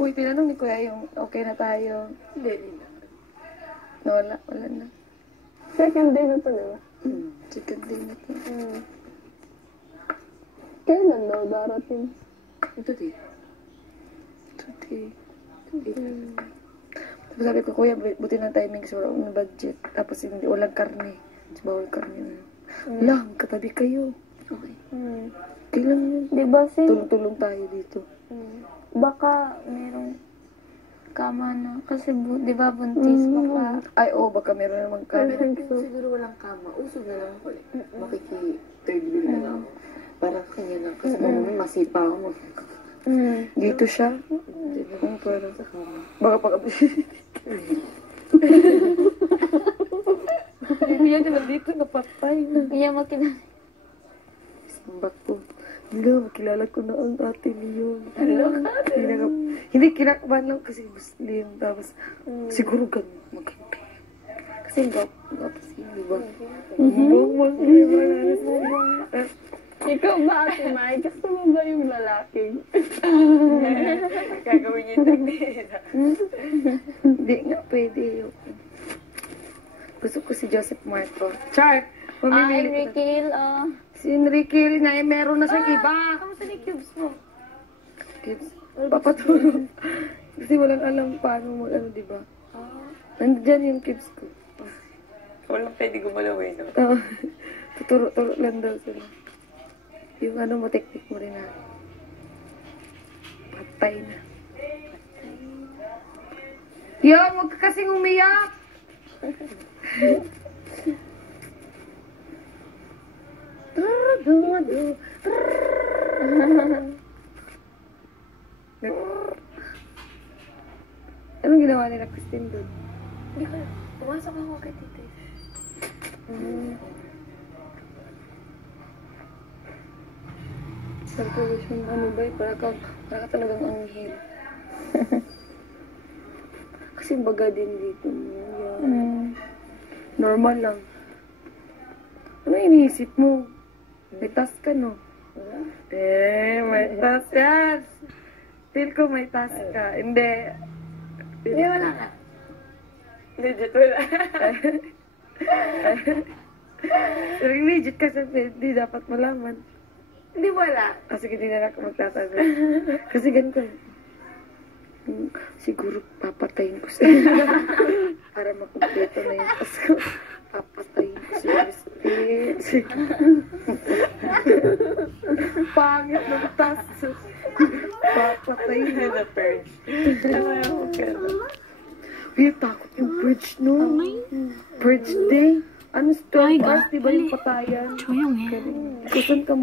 Uy, tinanong ni Kuya yung okay na tayo. Hindi. Wala na. Second day na to, diba? Second day na to. Kailan daw darating? Ito di. Today. Tapos sabi ko, Kuya, buti ng timing sa wala budget. Tapos hindi walang karne. Bawal karne na. Lang, katabi kayo. Okay. Kailan yun? Diba, Sin? Tulong-tulong tayo dito. Baka merong kama na. Kasi, di ba, buntis, baka... Ay, baka meron namang karne. Siguro walang kama. Usog na lang ako. Makiki-third wheel na lang. Parang kanya lang. Kasi masipa ako. Dito siya. Parang sa kama. Baka Hindi yan naman dito, napatay na. Iya, makina... Sambak ko. Makilala ko na ang ate niyo. Hindi, kinakabahan lang kasi Muslim. Tapos, siguro ganun maganda. Kasi gwapo siya, di ba? Ikaw ba, Ate Mai? Gusto mo ba yung lalaki? Gagawin niya yung tagdira. Hindi nga, pwede yun. Gusto ko si Joseph Marco. Char! Enrique, Si Enrique na meron na siyang iba. Kamusta ni Cubes mo? Kids, papatulog. Kasi walang alam paano mag-ano, di ba? Nandiyan yung kids ko. Walang pwede gumalaw eh, no? Tuturo lang daw sila. Yung ano mo, technique mo rin na. Patay na. Yo, huwag ka kasing umiyak! Anong ginawa nila Christine doon? Hindi ko. Pumasok ako kay Tite. Pagtulos yung ano ba, para ka talagang anghel. Kasi baga din dito. Normal lang. Ano iniisip mo? May task ka, no? May task yan! Feel ko may task ka. Hindi. Hindi, wala ka. Legit, wala. Legit kasi hindi dapat malaman. Hindi wala. Kasi hindi na ako magtatabi. Kasi ganito. Siguro papatayin ko siya. Para makumpleto na yung task ko. Papatayin ko si Christine. Pangit ng task. Papatayin na na purge. Uy, takot yung purge, no? Purge day. Ano, 12 hours, di ba yung patayan? Kusan ka